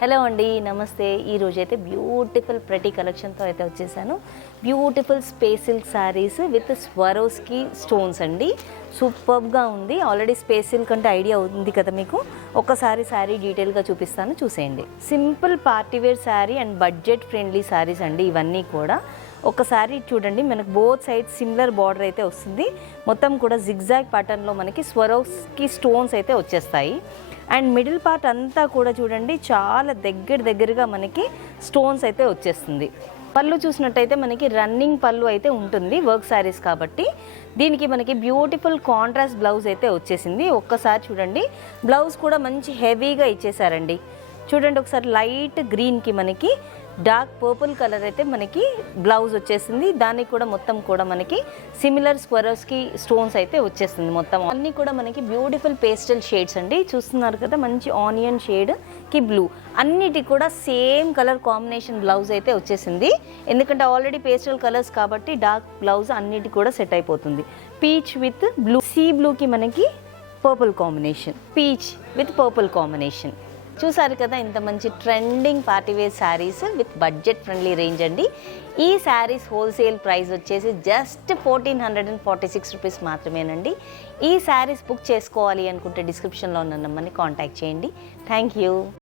Hello అండి, నమస్తే. ఈరోజు అయితే బ్యూటిఫుల్ ప్రతి కలెక్షన్తో అయితే వచ్చేసాను. Beautiful space silk saris with Swarovski stones అండి. సూపర్గా ఉంది. ఆల్రెడీ స్పేస్ సిల్క్ అంటే ఐడియా ఉంది కదా మీకు. ఒక్కసారి శారీ డీటెయిల్గా చూపిస్తాను, చూసేయండి. Simple party wear sari and budget friendly saris అండి ఇవన్నీ కూడా. ఒకసారి చూడండి, మనకు బోత్ సైడ్ సిమిలర్ బార్డర్ అయితే వస్తుంది. మొత్తం కూడా జిగ్జాగ్ ప్యాటర్న్లో మనకి స్వరోస్కి స్టోన్స్ అయితే వచ్చేస్తాయి. అండ్ మిడిల్ పార్ట్ అంతా కూడా చూడండి, చాలా దగ్గరగా మనకి స్టోన్స్ అయితే వచ్చేస్తుంది. పళ్ళు చూసినట్టయితే మనకి రన్నింగ్ పళ్ళు అయితే ఉంటుంది, వర్క్ శారీస్ కాబట్టి. దీనికి మనకి బ్యూటిఫుల్ కాంట్రాస్ట్ బ్లౌజ్ అయితే వచ్చేసింది. ఒక్కసారి చూడండి, బ్లౌజ్ కూడా మంచి హెవీగా ఇచ్చేసారండి. చూడండి ఒకసారి, లైట్ గ్రీన్కి మనకి డార్క్ పర్పుల్ కలర్ అయితే మనకి బ్లౌజ్ వచ్చేసింది. దానికి కూడా మొత్తం కూడా మనకి సిమిలర్ స్క్వరర్స్కి స్టోన్స్ అయితే వచ్చేస్తుంది. మొత్తం అన్నీ కూడా మనకి బ్యూటిఫుల్ పేస్టల్ షేడ్స్ అండి. చూస్తున్నారు కదా, మంచి ఆనియన్ షేడ్కి బ్లూ, అన్నిటి కూడా సేమ్ కలర్ కాంబినేషన్ బ్లౌజ్ అయితే వచ్చేసింది. ఎందుకంటే ఆల్రెడీ పేస్టల్ కలర్స్ కాబట్టి డార్క్ బ్లౌజ్ అన్నిటి కూడా సెట్ అయిపోతుంది. పీచ్ విత్ బ్లూ, సీ బ్లూకి మనకి purple combination, peach with purple combination. చూసారు కదా, ఇంత మంచి trending party wear saris with budget friendly range అండి. ఈ శారీస్ హోల్సేల్ ప్రైస్ వచ్చేసి జస్ట్ 1446 రూపీస్ మాత్రమేనండి. ఈ శారీస్ బుక్ చేసుకోవాలి అనుకుంటే డిస్క్రిప్షన్లో ఉన్న నెంబర్ని కాంటాక్ట్ చేయండి. Thank you.